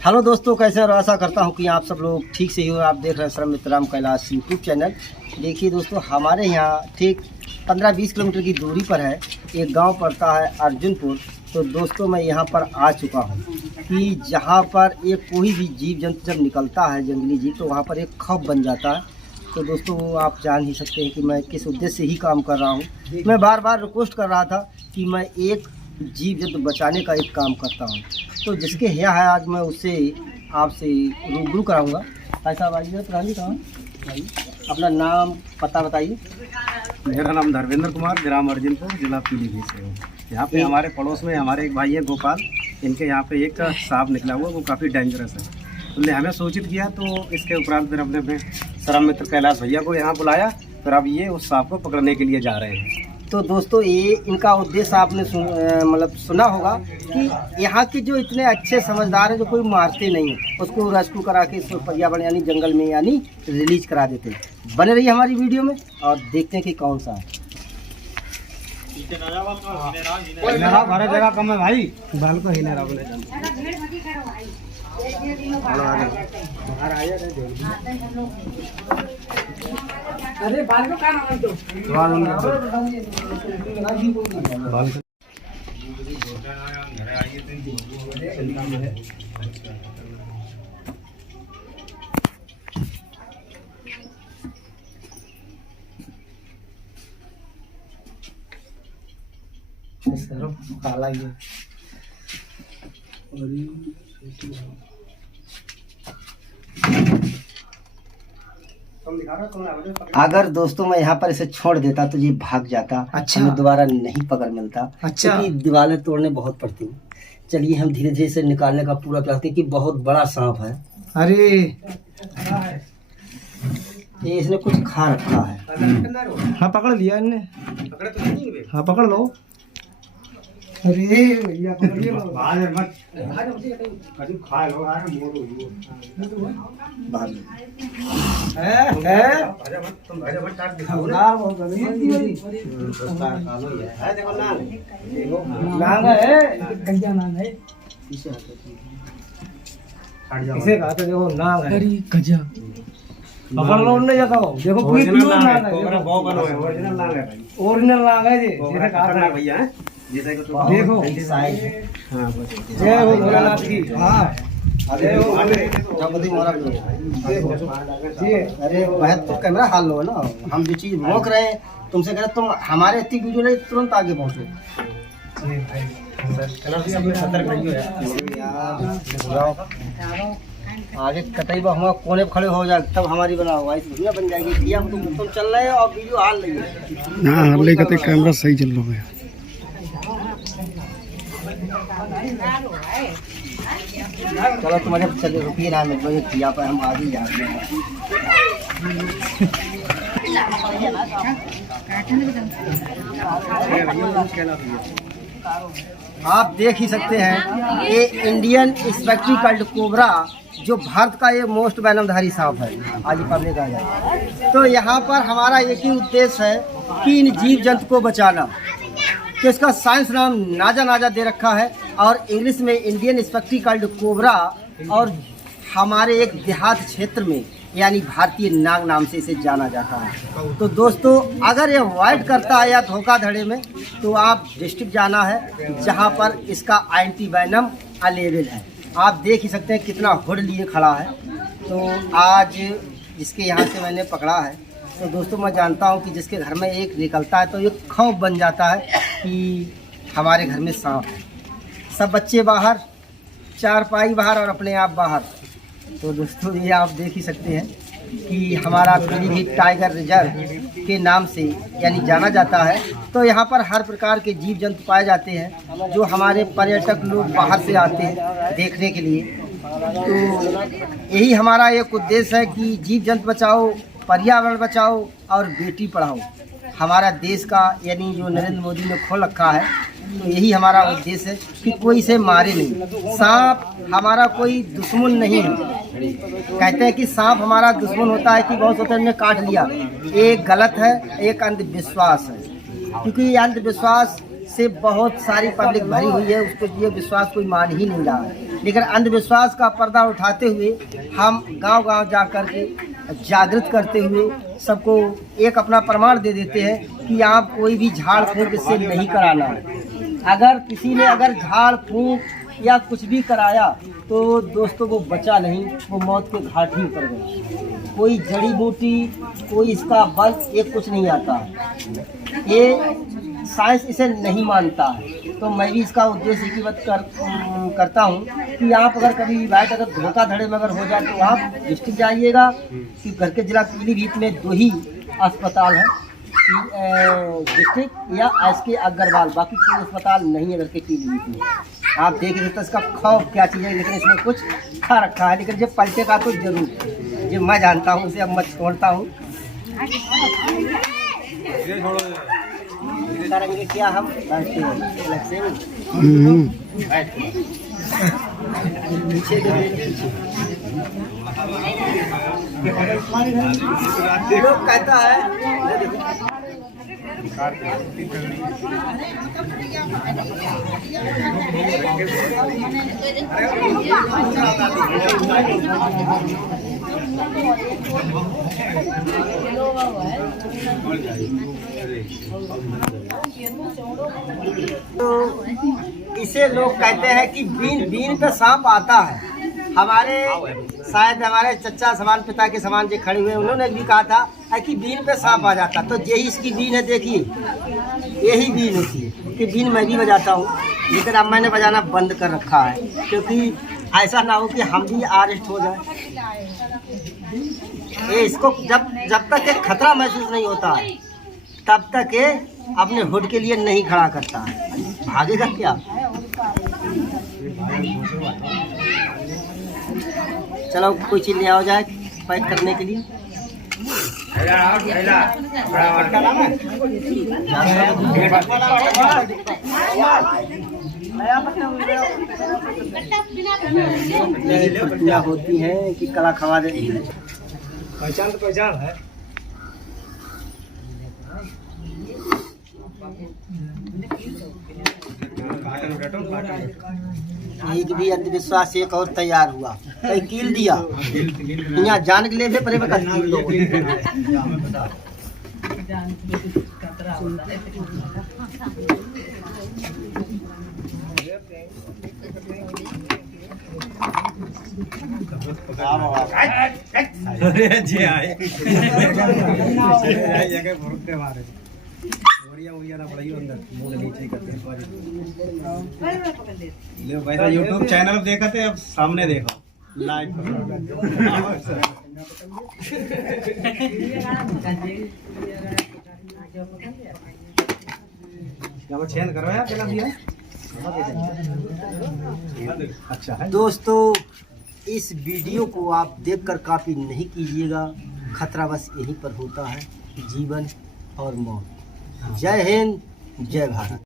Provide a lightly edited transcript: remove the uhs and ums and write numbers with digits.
Hello दोस्तों, कैसे और आशा करता हूँ कि आप सब लोग ठीक से ही हो। आप देख रहे हैं श्रम मित्र राम कैलाश यूट्यूब चैनल। देखिए दोस्तों, हमारे यहाँ ठीक 15-20 किलोमीटर की दूरी पर है एक गांव पड़ता है अर्जुनपुर। तो दोस्तों, मैं यहाँ पर आ चुका हूँ कि जहाँ पर एक कोई भी जीव जंतु जब निकलता है, जंगली जीव, तो वहाँ पर एक खौफ बन जाता है। तो दोस्तों, आप जान ही सकते हैं कि मैं किस उद्देश्य से ही काम कर रहा हूँ। मैं बार बार रिक्वेस्ट कर रहा था कि मैं एक जीव जंतु बचाने का एक काम करता हूँ। तो जिसके यहाँ है आज मैं उससे आपसे रूबरू कराऊंगा। भाई साहब आइए, पुरानी कहाँ भाई, अपना नाम पता बताइए। मेरा नाम धर्मेंद्र कुमार, ग्राम अर्जुनपुर, जिला पीलीभीत से हूँ। यहाँ पे हमारे पड़ोस में हमारे एक भाई है गोपाल, इनके यहाँ पे एक सांप निकला हुआ, वो काफ़ी डेंजरस है। तो हमें सूचित किया, तो इसके उपरांत फिर हमने अपने श्रम मित्र कैलाश भैया को यहाँ बुलाया। फिर अब ये उस सांप को पकड़ने के लिए जा रहे हैं। तो दोस्तों, ये इनका उद्देश्य आपने मतलब सुना होगा कि यहाँ के जो इतने अच्छे समझदार हैं, जो कोई मारते नहीं हैं, उसको रेस्क्यू करा के इसको पर्यावरण यानी जंगल में यानी रिलीज करा देते हैं। बने रहिए हमारी वीडियो में और देखते हैं कि कौन सा है। जगह कम है भाई, बाल को हिला अरे बाल को क्या नाम तो काला ये अगर दोस्तों मैं यहाँ पर इसे छोड़ देता तो ये भाग जाता। अच्छा, हमें दोबारा नहीं पकड़ मिलता। अच्छा, क्योंकि दीवारें तोड़ने बहुत पड़ती हैं। चलिए हम धीरे धीरे से निकालने का पूरा करते हैं कि बहुत बड़ा सांप है। अरे ये इसने कुछ खा रखा है। हाँ पकड़ लिया इनने, हाँ पकड़ लो। अरे भैया पकड़िए मत खा लो इसे कहा तो देखो नाग है। पकड़ लो, उनने जाता हो देखो, ओरिजिनल नाग है, ओरिजिनल नाग है जी, जैसे कहा था भैया है, जैसे कि देखो जय हो भोलानाथ की। हाँ अरे तो कैमरा हाल लो ना, हम जो चीज रोक रहे हैं तुमसे कह रहे तुम हमारे इतनी वीडियो नहीं तुरंत आगे पहुंचो। आगे कतई हम कोने पे खड़े हो जाए तब हमारी बनाओ ऐसी वीडियो बन जाएगी। भैया तुम चल रहे हो और वीडियो हाल नहीं है। हाँ हाल लेकर कैमरा सही चल रहा है। चलो तुम्हारे चले रुकिए ना, मेरे किया पर हम आगे जा रहे हैं। आप देख ही सकते हैं ये इंडियन स्पेक्ट्रिकल्ड कोबरा, जो भारत का ये मोस्ट वेनमधारी सांप है। आज पब्लिक आ जाए तो यहाँ पर हमारा एक ही उद्देश्य है कि इन जीव जंतु को बचाना। तो इसका साइंस नाम नाजा दे रखा है और इंग्लिश में इंडियन स्पेक्ट्रिकल्ड कोबरा, और हमारे एक देहात क्षेत्र में यानी भारतीय नाग नाम से इसे जाना जाता है। तो दोस्तों, अगर ये वाइट करता है या धोखाधड़ी में, तो आप डिस्ट्रिक्ट जाना है जहां पर इसका एंटी वेनम अवेलेबल है। आप देख ही सकते हैं कितना हुड लिए खड़ा है। तो आज जिसके यहाँ से मैंने पकड़ा है, तो दोस्तों मैं जानता हूँ कि जिसके घर में एक निकलता है तो ये खौफ बन जाता है कि हमारे घर में सांप है। सब बच्चे बाहर, चारपाई बाहर और अपने आप बाहर। तो दोस्तों, ये आप देख ही सकते हैं कि हमारा पीलीभीत टाइगर रिजर्व के नाम से यानी जाना जाता है। तो यहाँ पर हर प्रकार के जीव जंतु पाए जाते हैं जो हमारे पर्यटक लोग बाहर से आते हैं देखने के लिए। तो यही हमारा एक उद्देश्य है कि जीव जंतु बचाओ, पर्यावरण बचाओ और बेटी पढ़ाओ। हमारा देश का यानी जो नरेंद्र मोदी ने खोल रखा है, तो यही हमारा उद्देश्य है कि कोई इसे मारे नहीं। सांप हमारा कोई दुश्मन नहीं है। कहते हैं कि सांप हमारा दुश्मन होता है कि बहुत होता है हमने काट लिया, एक गलत है, एक अंधविश्वास है। क्योंकि ये अंधविश्वास से बहुत सारी पब्लिक भरी हुई है, उसको ये विश्वास कोई मान ही नहीं रहा है। लेकिन अंधविश्वास का पर्दा उठाते हुए हम गांव-गांव जा कर के जागृत करते हुए सबको एक अपना प्रमाण दे देते हैं कि यहाँ कोई भी झाड़ फूंक इससे नहीं कराना है। अगर किसी ने अगर झाड़ फूंक या कुछ भी कराया तो दोस्तों वो बचा नहीं, वो मौत के घाट ही उतर गया। कोई जड़ी बूटी, कोई इसका बल, ये कुछ नहीं आता है। ये साइंस इसे नहीं मानता है। तो मैं भी इसका उद्देश्य की बात करता हूँ कि आप अगर कभी वाइट अगर धोखाधड़ी में अगर हो जाए तो आप डिस्ट्रिक्ट जाइएगा कि घर के जिला पीलीभीत में 2 ही अस्पताल है, डिस्ट्रिक्ट या एसके अग्रवाल, बाकी कोई अस्पताल नहीं है घर के पीलीभीत में। आप देख रहे तो इसका खौफ क्या चीज़ है, लेकिन इसमें कुछ खा रखा है। लेकिन जब पलटे का तो जरूर जो मैं जानता हूँ उसे अब मैं छोड़ता हूँ। करेंगे क्या हम लोग कहता है तो इसे लोग कहते हैं कि बीन पे सांप आता है। हमारे शायद हमारे चचा समान, पिता के समान जो खड़े हुए उन्होंने भी कहा था कि बीन पे सांप आ जाता। तो यही इसकी बीन है, देखिए यही बीन होती है कि बीन मैं भी बजाता हूँ, लेकिन अब मैंने बजाना बंद कर रखा है क्योंकि ऐसा ना हो कि हम भी अरेस्ट हो जाए। ये इसको जब तक एक खतरा महसूस नहीं होता है तब तक ये अपने हुड के लिए नहीं खड़ा करता है। भागेगा क्या? चलो कोई चीज़ ले आओ जाए पैक करने के लिए। यही होती हैं कि कला खवा देती है। पहचान तो पहचान है। एक भी अंधविश्वास एक और तैयार हुआ, कहीं कील दिया यहाँ जान के लिए परे बता कील दो। जी आए मारे ना पड़ेगी अंदर मुंह नीचे करते हैं। वैसा यूट्यूब चैनल देखा थे, अब सामने देखो लाइव। चैन करो यार, क्या दिया? अच्छा है दोस्तों, इस वीडियो को आप देखकर कॉपी नहीं कीजिएगा। खतरा बस यहीं पर होता है, जीवन और मौत। जय हिंद, जय भारत।